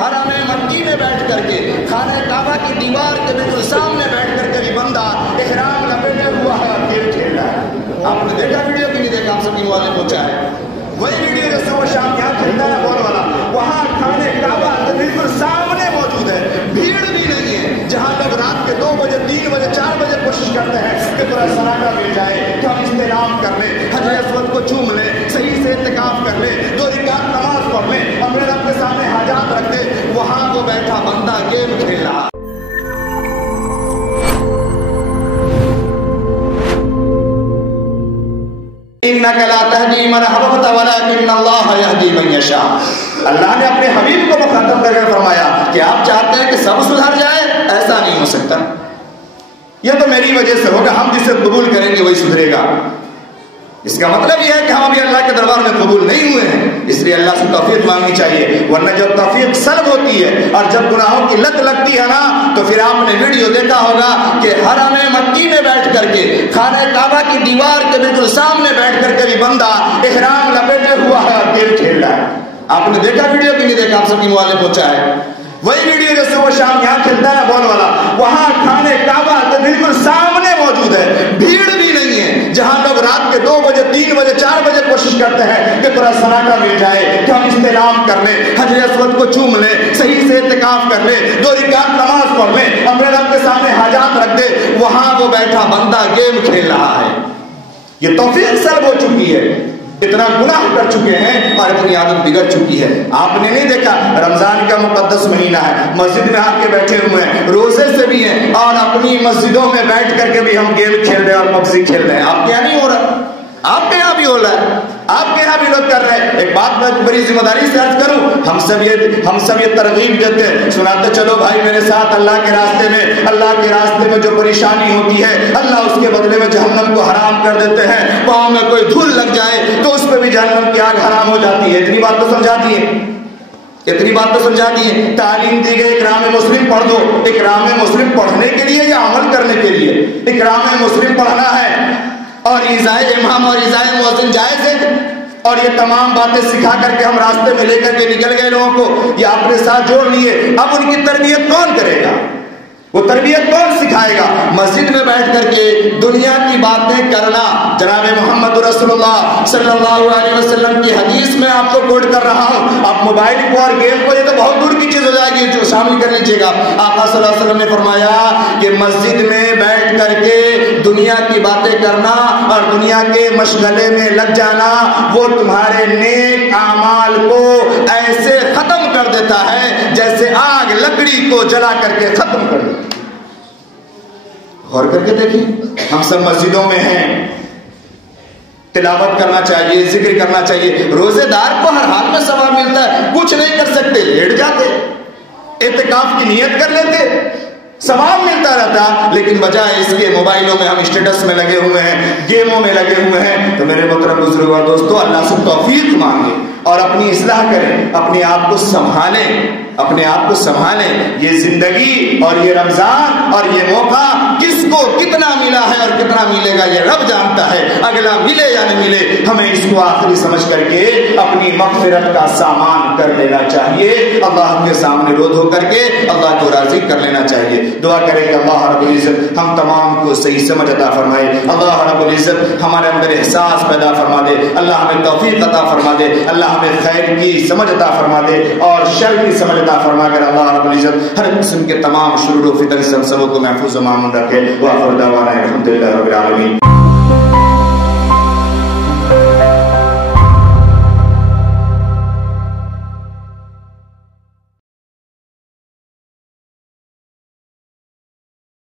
حرم مکی میں بیٹھ کر کے خانہ کعبہ کی دیوار کے بالکل سامنے بیٹھ کر کے بھی بندہ احرام لپیٹے ہوا ہے اور کھیل کھیل رہا ہے. آپ نے دیکھا ویڈیو کی نہیں دیکھا؟ آپ سب کی موبائل میں پہنچا ہے وہی ویڈیو جو صبح شام یہاں کھیلتا ہے بال والا, وہاں خانہ کعبہ بالکل سامنے موجود ہے. بھیڑ بھی نہیں ہے, جہاں لوگ رات کے 2 بجے 3 بجے 4 بجے کوشش کرتے ہیں کہ تھوڑا سراٹا مل جائے تو ہم استعلام کر لیں, حجر اسود کو چوم لیں, صحیح سے اعتکاف کر لیں, 2 رکعت نماز پڑھ لیں اور میرے رب کے سامنے حاجات رکھ دیں. وہاں وہ بیٹھا بندہ گیم کھیل رہا. انک لا تہدی من احببت ولکن اللہ یہدی من یشاء. اللہ نے اپنے حبیب کو مخاطب کر کے فرمایا کہ آپ چاہتے ہیں کہ سب سدھر جائے؟ ایسا نہیں ہو سکتا. یہ تو میری وجہ سے ہوگا, ہم جسے قبول کریں گے وہی سدھرے گا. اس کا مطلب یہ ہے کہ ہم ابھی اللہ کے دربار میں قبول نہیں ہوئے ہیں, اس لیے اللہ سے توفیق مانگنی چاہیے. ورنہ جب توفیق سلب ہوتی ہے اور جب گناہوں کی لت لگتی ہے نا, تو پھر آپ نے ویڈیو دیکھا ہوگا کہ حرم مکی میں بیٹھ کر کے خانہ کعبہ کی دیوار کے بالکل سامنے بیٹھ کر کے بھی بندہ احرام لپیٹے ہوا ہے اور کھیل کھیل رہا ہے. آپ نے دیکھا ویڈیو کی نہیں دیکھا؟ آپ سب کی موبائل میں پہنچا ہے وہی ویڈیو جو صبح شام یہاں کھیلتا ہے بال والا, وہاں خانہ کعبہ کے بالکل سامنے موجود ہے. بھیڑ بھی نہیں ہے, جہاں لوگ رات کے 2 بجے 3 بجے 4 بجے کوشش کرتے ہیں کہ تھوڑا سراٹا مل جائے تو ہم استعلام کر لیں, حجر اسود کو چوم لیں, صحیح سے اعتکاف کر لیں, 2 رکعت نماز پڑھ لیں اور میرے رب کے سامنے حاجات رکھ دیں. وہاں وہ بیٹھا بندہ گیم کھیل رہا ہے. یہ توفیق سلب ہو چکی ہے, اتنا گناہ کر چکے ہیں اور اپنی عادت بگڑ چکی ہے. آپ نے نہیں دیکھا رمضان کا مقدس مہینہ ہے, مسجد میں آ کے بیٹھے ہوئے ہیں, روزے سے بھی ہیں اور اپنی مسجدوں میں بیٹھ کر کے بھی ہم گیم کھیل رہے ہیں اور پبجی کھیل رہے ہیں. آپ کے یہاں نہیں ہو رہا؟ آپ کے یہاں بھی ہو رہا ہے, آپ کے یہاں بھی لوگ کر رہے ہیں. ایک بات میں بڑی ذمہ داری سے عرض کروں, ہم سب یہ ترغیب دیتے ہیں, سناتے چلو بھائی میرے ساتھ اللہ کے راستے میں جو پریشانی ہوتی ہے اللہ اس کے بدلے میں جہنم کو حرام کر دیتے ہیں. پاؤں میں کوئی دھول لگ جائے تو اس پہ بھی جہنم کی آگ حرام ہو جاتی ہے. اتنی بات تو سمجھاتی ہے. تعلیم دی گئی اکرام مسلم پڑھ دو. اکرام مسلم پڑھنے کے لیے یا عمل کرنے کے لیے؟ اکرام مسلم پڑھنا ہے اور ایذائے امام اور ایذائے مؤذن جائز ہے, اور یہ تمام باتیں سکھا کر کے ہم راستے میں لے کر کے نکل گئے لوگوں کو, یا اپنے ساتھ جوڑ لیے. اب ان کی تربیت کون کرے گا؟ وہ تربیت کون سکھائے گا؟ مسجد میں بیٹھ کر کے دنیا کی باتیں کرنا. جناب محمد رسول اللہ صلی اللہ علیہ وسلم کی حدیث میں آپ کو کوٹ کر رہا ہوں. آپ موبائل کو اور گیم کو, یہ تو بہت دور کی چیز ہو جائے گی, جو شامل کر لیجیے گا. آقا صلی اللہ علیہ وسلم نے فرمایا کہ مسجد میں بیٹھ کر کے دنیا کی باتیں کرنا اور دنیا کے مشغلے میں لگ جانا وہ تمہارے نیک اعمال کو ایسے ختم کر دیتا ہے جیسے آگ لکڑی کو جلا کر کے ختم کر دیتا. غور کر کے دیکھیں, ہم سب مسجدوں میں ہیں, تلاوت کرنا چاہیے, ذکر کرنا چاہیے. روزے دار کو ہر حال میں ثواب ملتا ہے, کچھ نہیں کر سکتے لیٹ جاتے, اعتکاف کی نیت کر لیتے, ثواب ملتا رہتا. لیکن بجائے اس کے موبائلوں میں ہم اسٹیٹس میں لگے ہوئے ہیں, گیموں میں لگے ہوئے ہیں. تو میرے محترم بزرگوں اور دوستو, اللہ سے توفیق مانگے اور اپنی اصلاح کریں, اپنے آپ کو سنبھالیں. یہ زندگی اور یہ رمضان اور یہ موقع کس کو کتنا ملا ہے اور کتنا ملے گا یہ رب جانتا ہے. اگلا ملے یا نہ ملے, ہمیں اس کو آخری سمجھ کر کے اپنی مغفرت کا سامان کر لینا چاہیے. اللہ کے سامنے رو دھو کر کے اللہ کو راضی کر لینا چاہیے. دعا کریں کہ اللہ رب العزت ہم تمام کو صحیح سمجھ عطا فرمائے. اللہ رب العزت ہمارے اندر احساس پیدا فرما دے. اللہ ہمیں توفیق عطا فرما دے. اللہ ہمیں خیر کی سمجھ عطا فرما دے اور شر کی سمجھ عطا فرما کر اللہ رب العزت ہر قسم کے تمام شرور و فتن سے ہم سب کو محفوظ و مامون رکھے. وآخر دعوانا الحمدللہ رب العالمین.